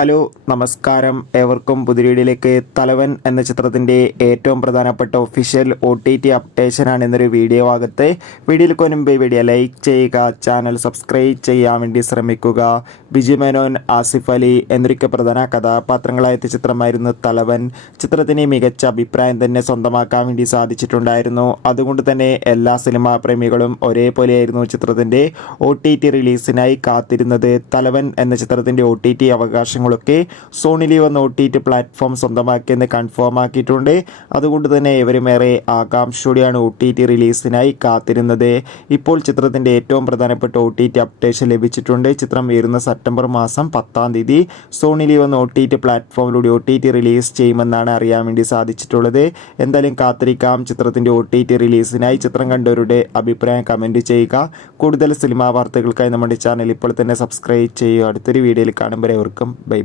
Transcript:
Hello നമസ്കാരം, ഏവർക്കും പുതിയ വീഡിയോയിലേക്ക്. തലവൻ എന്ന ചിത്രത്തിൻ്റെ ഏറ്റവും പ്രധാനപ്പെട്ട ഒഫീഷ്യൽ OTT അപ്ഡേഷനാണ് എന്നൊരു വീഡിയോ ഭാഗത്ത്. വീഡിയോയിൽ മുൻപ് വീഡിയോ ലൈക്ക് ചെയ്യുക, ചാനൽ സബ്സ്ക്രൈബ് ചെയ്യാൻ വേണ്ടി ശ്രമിക്കുക. ബിജു മേനോൻ, ആസിഫ് അലി എന്നൊക്കെ പ്രധാന കഥാപാത്രങ്ങളായ ചിത്രമായിരുന്നു തലവൻ. ചിത്രത്തിന് മികച്ച അഭിപ്രായം തന്നെ സ്വന്തമാക്കാൻ വേണ്ടി സാധിച്ചിട്ടുണ്ടായിരുന്നു. അതുകൊണ്ട് തന്നെ എല്ലാ സിനിമാ പ്രേമികളും ഒരേപോലെയായിരുന്നു ചിത്രത്തിൻ്റെ OTT റിലീസിനായി കാത്തിരുന്നത്. തലവൻ എന്ന ചിത്രത്തിൻ്റെ OTT അവകാശങ്ങളൊക്കെ സോണി ലീവ് എന്ന OTT പ്ലാറ്റ്ഫോം സ്വന്തമാക്കിയെന്ന് കൺഫേം ആക്കിയിട്ടുണ്ട്. അതുകൊണ്ട് തന്നെ ഇവരുമേറെ ആകാംക്ഷയോടെയാണ് OTT റിലീസിനായി കാത്തിരുന്നത്. ഇപ്പോൾ ചിത്രത്തിൻ്റെ ഏറ്റവും പ്രധാനപ്പെട്ട OTT അപ്ഡേഷൻ ലഭിച്ചിട്ടുണ്ട്. ചിത്രം വരുന്ന സെപ്റ്റംബർ മാസം 10-ാം തീയതി സോണി ലീവ് എന്ന OTT പ്ലാറ്റ്ഫോമിലൂടെ OTT റിലീസ് ചെയ്യുമെന്നാണ് അറിയാൻ വേണ്ടി സാധിച്ചിട്ടുള്ളത്. എന്തായാലും കാത്തിരിക്കാം ചിത്രത്തിൻ്റെ OTT റിലീസിനായി. ചിത്രം കണ്ടവരുടെ അഭിപ്രായം കമൻറ്റ് ചെയ്യുക. കൂടുതൽ സിനിമാ വാർത്തകൾക്കായി നമ്മുടെ ചാനൽ ഇപ്പോൾ തന്നെ സബ്സ്ക്രൈബ് ചെയ്യുക. അടുത്തൊരു വീഡിയോയിൽ കാണുമ്പോൾ ഏവർക്കും ബൈ.